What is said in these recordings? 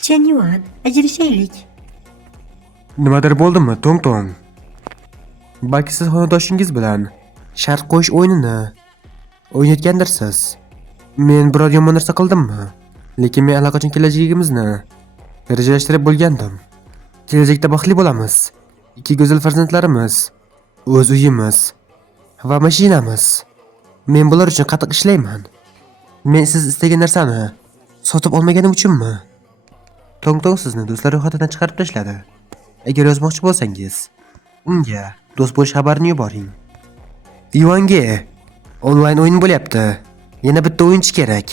Chen Yuan, ajrashaylik. Nimadir bo'ldimi, Tong? Balki siz xonadoshingiz bilan shart qo'yish o'yinini o'ynayotgandirsiz. Men biror yomon narsa qildimmi? Lekin men allaqachon kelajagimizni rejalashtirib bo'lgandim. Kelajakda baxtli bo'lamiz. 2 go'zal farzandlarimiz, o'z uyimiz va mashinamiz. Men bular uchun qattiq ishlayman. Men siz istagan narsani sotib olmaganim uchunmi? Tong sizni do'stlar ro'yxatidan chiqarib tashladi. Agar yozmoqchi bo'lsangiz, unga do'st bo'lish xabarini yuboring. Yuanga onlayn o'yin bo'lyapti. Yana bitta o'yinchi kerak.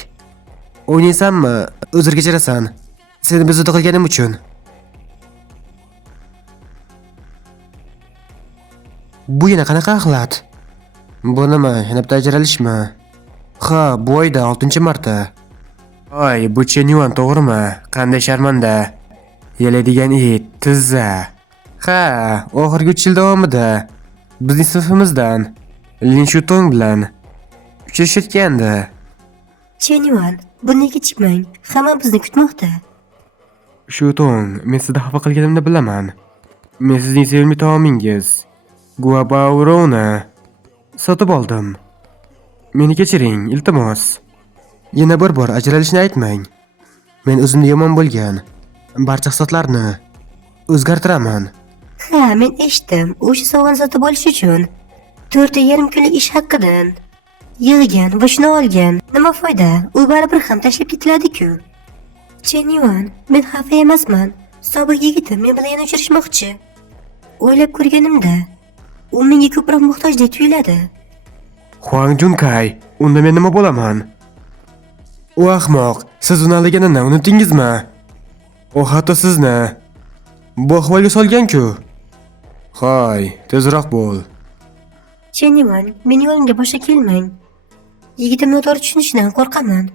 O'ynaysanmi? Uzr kechirasan. Seni bezovta qilganim uchun. Bu yana qanaqa axlat? Bu nima? Yana bitta ajralishmi? Ha, bu oyda 6-marta. Oy, bu Chen Yuan to'g'rimi? Qanday sharmanda. Yelaydigan it, tizza. Ha, oxirgi 3 yil davomida bizning sinfimizdan Lin Shutong bilan uchrashayotgandi. Chen Yuan, bunday kechikmang. Hamma bizni kutmoqda. Shutong, men sizni xafa qilganimni bilaman. Men sizning sevimli taomingiz Guabauroni sotib oldim. Meni kechiring, iltimos. Yana bir bor ajralishni aytmang. Men o'zimda yomon bo'lgan barcha xislatlarni o'zgartiraman. Ha, men eshitdim. O'sha sovg'ani sotib olish uchun 4,5 kunlik ish haqidan yig'gan va shuni olgan. Nima foyda? U baribir ham tashlab ketiladi-ku. Chen Yuan, men xafa emasman. Sobiq yigitim men bilan yana uchrashmoqchi. O'ylab ko'rganimda, u menga ko'proq muhtojdek tuyuladi. Huang Junkai, unda men nima bo'laman? U ahmoq, siz uni aldaganini unutdingizmi? U hatto sizni bu ahvolga solgan-ku. Hoy, tezroq bo'l. Chen Yuan, meni yo'limga boshqa kelmang. Yigitim noto'g'ri tushunishidan qo'rqaman.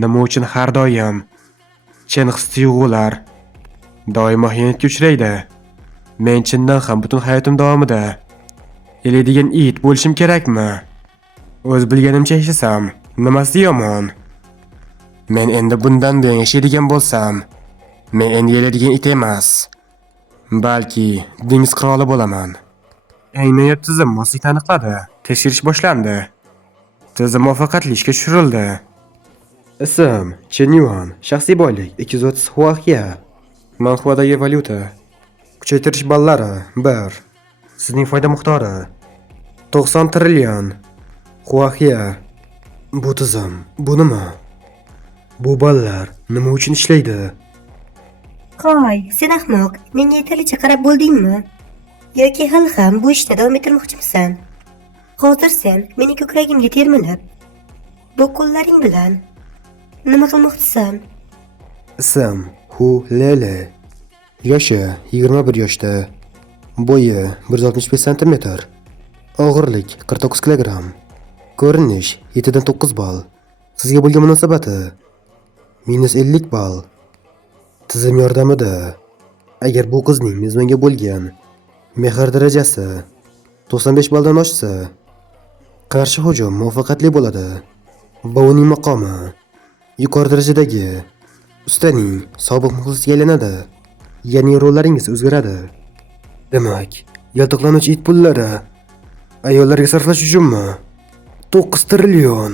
Nima uchun har doim chin his-tuyg'ular doimo xiyonatga uchraydi? Men chindan ham butun hayotim davomida yelaydigan it bo'lishim kerakmi? O'z bilganimcha yashasam, nimasi yomon? Men endi bundan buyon yashaydigan bo'lsam, men endi yelaydigan it emas, balki dengiz qiroli bo'laman. Ayniyat tizim moslik aniqladi. Tekshirish boshlandi. Tizim muvaffaqiyatli ishga tushirildi. Ism Chen Yuan, shaxsiy boylik 230 huaxia. Manxuadagi valyuta. Kuchaytirish ballari 1. Sizning foyda miqdori 90 trillion huaxia. Bu tizim, bu nima? Bu ballar nima uchun ishlaydi? Qo'y, sen ahmoq, menga yetarlicha qarab bo'ldingmi? Yoki hali ham bu ishda davom ettirmoqchimisan? Hozir sen meni ko'kragimga termilib, bu qo'llaring bilan nima qilmoqchisan? Ism Hu Lele. Yoshi 21 yoshda. Bo'yi 165 cm. Og'irlik 49 kg. Ko'rinish 7 dan 9 ball. Sizga bo'lgan munosabati -50 ball. Tizim yordamida agar bu qizning mezbonga bo'lgan mehr darajasi 95 balldan oshsa, qarshi hujum muvaffaqiyatli bo'ladi va uning maqomi yuqori darajadagi ustaning sobiq muxlisiga aylanadi. Ya'ni rollaringiz o'zgaradi. Demak, yaltoqlanuvchi it pullari ayollarga sarflash uchunmi? 9 trillion.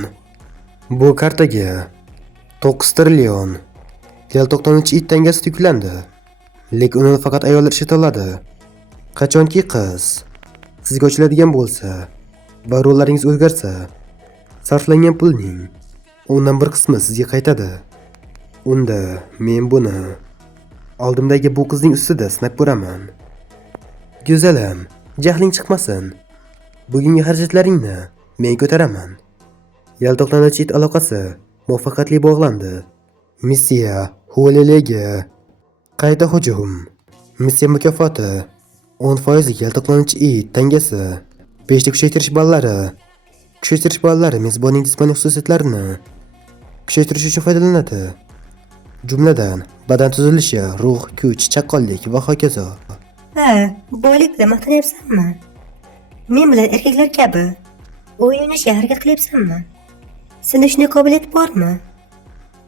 Bu kartaga 9 trillion yaltoqlanuvchi it tangasi yuklandi. Lekin uni faqat ayollar ishlata oladi. Qachonki qiz sizga ochiladigan bo'lsa va rollaringiz o'zgarsa, sarflangan pulning o'ndan bir qismi sizga qaytadi. Unda men buni oldimdagi bu qizning ustida sinab ko'raman. Go'zalim, jahling chiqmasin. Bugungi xarajatlaringni men ko'taraman. Yaltoqlanuvchi it aloqasi muvaffaqiyatli bog'landi. Missiya Hualelega qayta hujum. Missiya mukofoti 10% yaltoqlanuvchi it tangasi. 5 ta kuchaytirish ballari. Kuchaytirish ballari mezbonning jismoniy xususiyatlarini kuchaytirish uchun foydalanadi. Jumladan, badan tuzilishi, ruh, kuch, chaqqonlik va hokazo. Ha, boylik bilan maqtanyapsanmi? Men bilan erkaklar kabi o'ynashga harakat qilyapsanmi? Senda shunday qobiliyat bormi?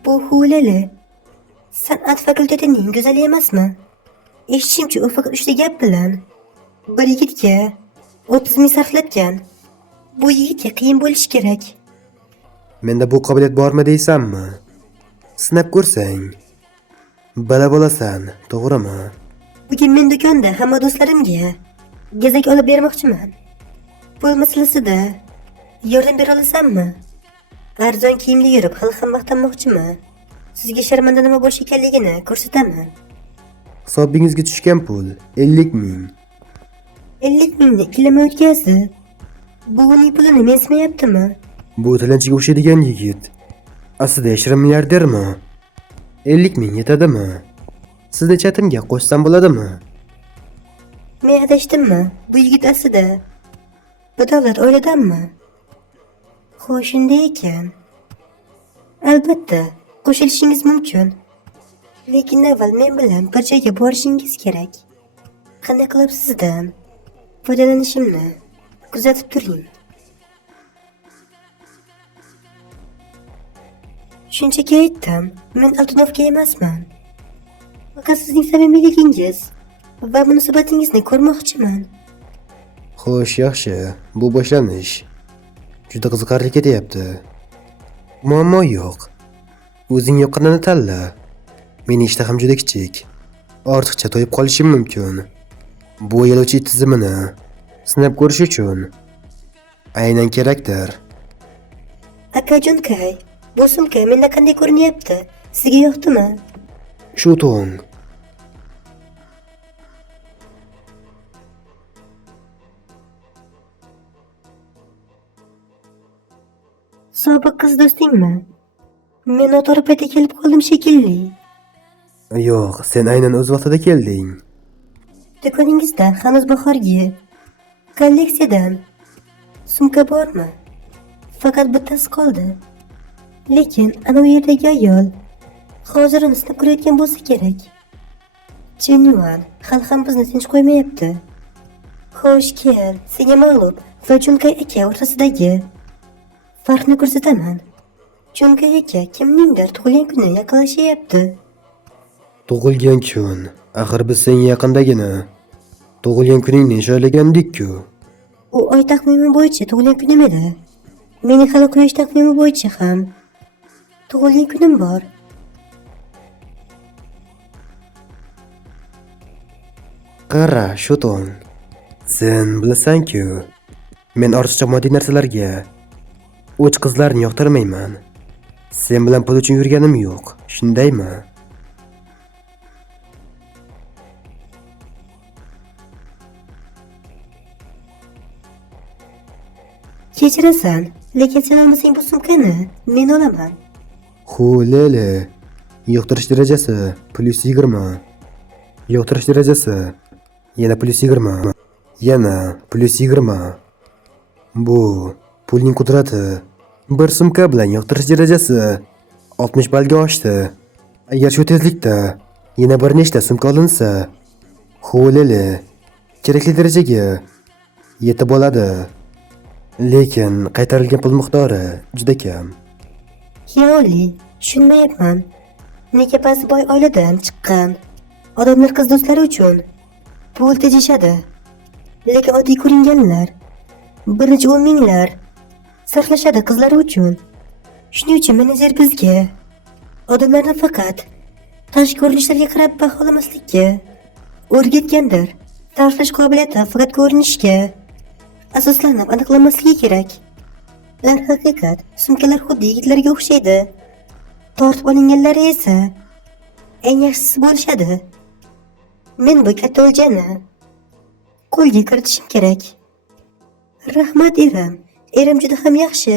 Bu hulali. San'at fakultetining go'zali emasmi? Eshitishimcha, u faqat 3 ta gap bilan bir yigitga 30 ming sarflatgan. Bu yigitga qiyin bo'lishi kerak. Menda bu qobiliyat bormi deysanmi? Sinab ko'rsang. Bala bo'lasan, to'g'rimi? Bugun men do'konda hamma do'stlarimga gazak olib bermoqchiman. Pul masalasida yordam bera olasanmi? Arzon kiyimda yurib hali ham maqtanmoqchiman. Sizga sharmanda nima bo'lish ekanligini ko'rsataman. Hisobingizga tushgan pul 50 ming. 50 mingni ikkilamay o'tkazdi. Bu uning pulini mensimayaptimi? Bu tilanchiga o'xshaydigan yigit. Aslida yashirin milliardermi? 50 ming yetadimi? Sizni chatimga qo'shsam bo'ladimi? Men adashdimmi? Bu yigit aslida badavlat oiladanmi? Xo'sh, shunday ekan. Albatta, qo'shilishingiz mumkin. Lekin avval men bilan bir joyga borishingiz kerak. Qanday qilib sizdan foydalanishimni kuzatib turing. Shunchaki aytdim, men Altunovga emasman. Faqat sizning samimiyligingiz va munosabatingizni ko'rmoqchiman. Xo'sh, yaxshi. Bu boshlanish. Juda qiziqarli ketyapti. Muammo yo'q. O'zing yoqqanini tanla. Mening ishtaham juda kichik. Ortiqcha to'yib qolishim mumkin. Bu yo'lovchi tizimini sinab ko'rish uchun aynan kerakdir. Akajonkay, bu sumka menda qanday ko'rinyapti? Sizga yoqdimi? Shu to'ng. Sobiq qiz do'stingmi? Men noto'g'ri paytda kelib qoldim shekilli. Yo'q, sen aynan o'z vaqtida kelding. Do'koningizda hanuz bahorgi kolleksiyadan sumka bormi? Faqat bittasi qoldi. Lekin ana u yerdagi ayol hozir uni sinab ko'rayotgan bo'lsa kerak. Jinyuan hali ham bizni tinch qo'ymayapti. Xo'sh, kel, senga ma'lum va Junkay aka o'rtasidagi farqni ko'rsataman. Junkay aka kimningdir tug'ilgan kuni yaqinlashyapti. Tug'ilgan kun. Axir biz senga yaqindagina tug'ilgan kuningni nishonlagandik-ku. U oy taqvimi bo'yicha tug'ilgan kunim edi. Mening hali quyosh taqvimi bo'yicha ham tug'ilgan kunim bor. Qara, shu to'ng. Sen bilasan-ku, men ortiqcha moddiy narsalarga o'ch qizlarni yoqtirmayman. Sen bilan pul uchun yurganim yo'q, shundaymi? Kechirasan, lekin sen olmasang bu sumkani men olaman. Xulele. Yoqtirish darajasi +20. Yoqtirish darajasi yana +20. Yana +20. Bu pulning qudrati. Bir sumka bilan yoqtirish darajasi 60 ballga oshdi. Agar shu tezlikda yana bir nechta sumka olinsa, xulele kerakli darajaga yetib oladi. Lekin qaytarilgan pul miqdori juda kam. Yoli, tushunmayapman. Nega ba'zi boy oiladan chiqqan odamlar qiz do'stlari uchun pul tejashadi. Lekin oddiy ko'ringanlar birinchi 10 minglar sarflashadi qizlari uchun. Shuning uchun menejer bizga odamlarni faqat tashqi ko'rinishlarga qarab baholamaslikka o'rgatgandir. Sarflash qobiliyati faqat ko'rinishga asoslanib aniqlanmasligi kerak. Haqiqat, sumkalar xuddi yigitlarga o'xshaydi. Tortib olinganlari esa eng yaxshisi bo'lishadi. Men bu katta o'ljani qo'lga kiritishim kerak. Rahmat erim. Erim juda ham yaxshi.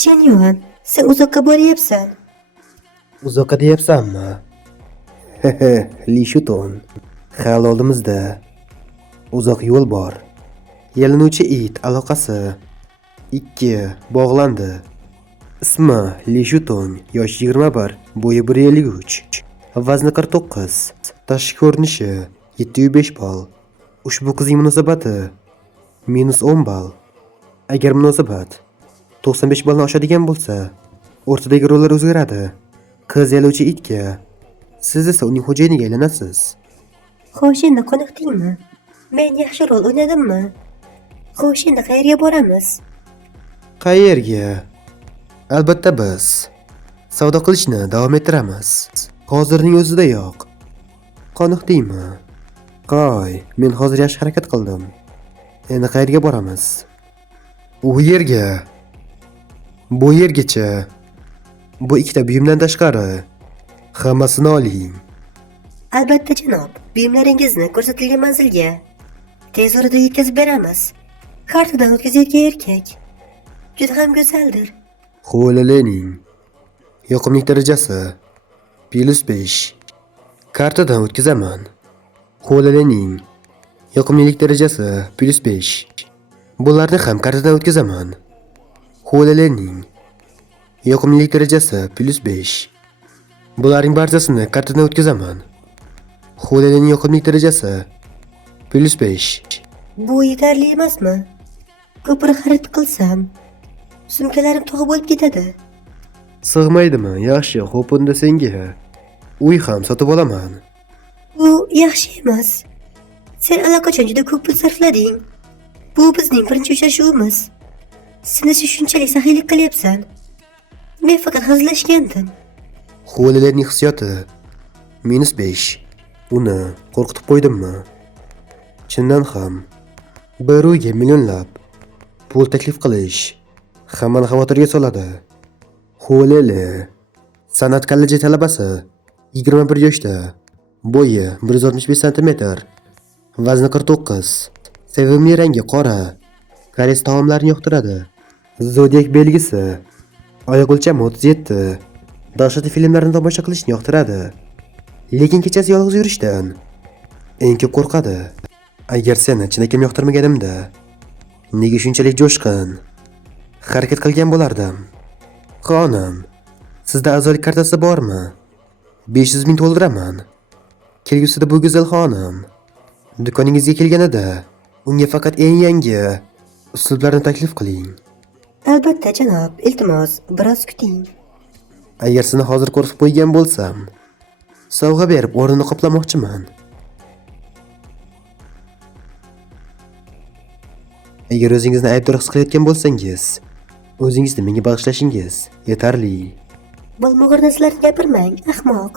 Chenyuan, sen uzoqqa boryapsan. Uzoqqa deyapsanmi? Li Shuton. Hali oldimizda uzoq yo'l bor. Yalinuvchi it aloqasi 2 bog'landi. Ismi Li Shutong, yoshi 21, bo'yi 1.53, vazni 49, tashqi ko'rinishi 7.5 ball. Ushbu qizning munosabati -10 ball. Agar munosabat 95 balldan oshadigan bo'lsa, o'rtadagi rollar o'zgaradi. Qiz yaluvchi itga, siz esa uning xo'jayiniga aylanasiz. Xo'sh, endi qoniqdingmi? Men yaxshi rol o'ynadimmi? Xo'sh, endi qayerga boramiz? Qayerga? Albatta biz savdo qilishni davom ettiramiz. Hozirning o'zidayoq. Qoniqdingmi? Qo'y, men hozir yaxshi harakat qildim. Endi qayerga boramiz? U yerga. Bu yergacha. Bu ikkita buyumdan tashqari hammasini oling. Albatta janob, buyumlaringizni ko'rsatilgan manzilga tez orada yetkazib beramiz. Kartadan o'tkazayotgan erkak juda ham go'zaldir. Xo'lalening yoqimlik darajasi +5. Kartadan o'tkazaman. Xo'lalening yoqimlilik darajasi +5. Bularni ham kartadan o'tkazaman. Xo'lalening yoqimlilik darajasi +5. Bularning barchasini kartadan o'tkazaman. Xo'lalening yoqimlilik darajasi +5. Bu yetarli emasmi? Ko'proq xarid qilsam sumkalarim tog'i bo'lib ketadi. Sig'maydimi? Yaxshi, xo'p unda senga uy ham sotib olaman. Bu yaxshi emas. Sen allaqachon juda ko'p pul sarflading. Bu bizning birinchi uchrashuvimiz. Sen esa shunchalik saxiylik qilyapsan. Men faqat hazillashgandim. Xo'lalarning hissiyoti -5. Uni qo'rqitib qo'ydimmi? Chindan ham bir uyga millionlab pul taklif qilish hammani xavotirga soladi. Xo'lali san'at kolleji talabasi, 21 yoshda, bo'yi 165 cm, vazni 49, sevimli rangi qora, koreys taomlarini yoqtiradi. Zodiak belgisi oyoq o'lchami 37, dahshatli filmlarni tomosha qilishni yoqtiradi. Lekin kechasi yolg'iz yurishdan eng ko'p qo'rqadi. Agar seni chinakam yoqtirmaganimda, nega shunchalik jo'shqin harakat qilgan bo'lardim? Xonim, sizda a'zolik kartasi bormi? 500 ming to'ldiraman. Kelgusida bu go'zal xonim do'koningizga kelganida unga faqat eng yangi uslublarni taklif qiling. Albatta janob, iltimos, biroz kuting. Agar sizni hozir qo'rqitib qo'ygan bo'lsam, sovg'a berib o'rnini qoplamoqchiman. Agar o'zingizni aybdor his qilayotgan bo'lsangiz, o'zingizni menga bag'ishlashingiz yetarli. Bo'lmag'ur narsalarni gapirmang, ahmoq.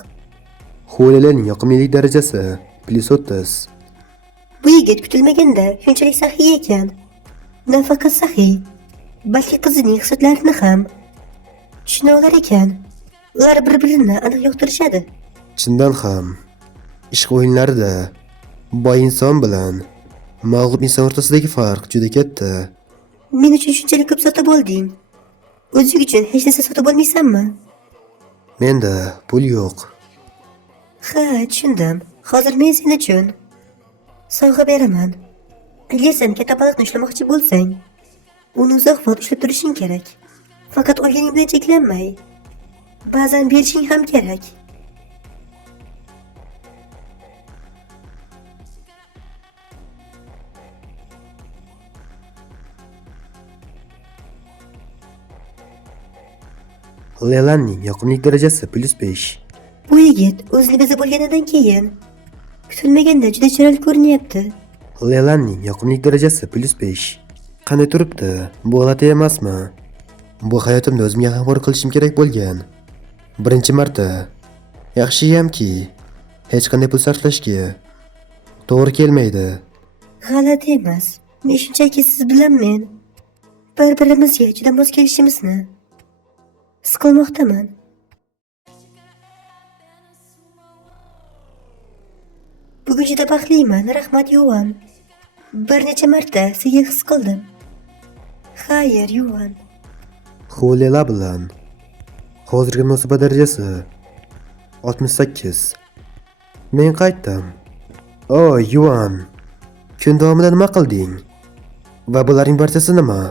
Xo'lalarning yoqimlilik darajasi +30. Bu yigit kutilmaganda shunchalik saxiy ekan. Nafaqat saxiy, balki qizining hissiyotlarini ham tushuna olar ekan. Ular bir-birini aniq yoqtirishadi. Chindan ham ishq o'yinlarida boy inson bilan mag'lub inson o'rtasidagi farq juda katta. Men uchun shunchalik ko'p sotib olding. O'zing uchun hech narsa sotib olmaysanmi? Menda pul yo'q. Ha, tushundim. Hozir men sen uchun sovg'a beraman. Agar sen katta baliqni ushlamoqchi bo'lsang, uni uzoq vaqt ushlab turishing kerak. Faqat olganing bilan cheklanmay, ba'zan berishing ham kerak. Lelanning yoqimlilik darajasi +5. Bu yigit o'zini bezab bo'lganidan keyin kutilmaganda juda chiroyli ko'rinyapti. Lelanning yoqimlilik darajasi +5. Qanday turibdi? Bu g'alati emasmi? Bu hayotimda o'zimga g'amxo'r qilishim kerak bo'lgan birinchi marta. Yaxshiyamki hech qanday pul sarflashga to'g'ri kelmaydi. G'alati emas. Men shunchaki siz bilan men bir-birimizga juda mos kelishimizni his qilmoqdaman. Bugun juda baxtliman, rahmat Yuvan. Bir necha marta seni his qildim. Xayr, Yuvan. Xo'lela bilan hozirgi munosabat darajasi 68. Men qaytdim. O, Yuvan. Kun davomida nima qilding? Va bularning barchasi nima?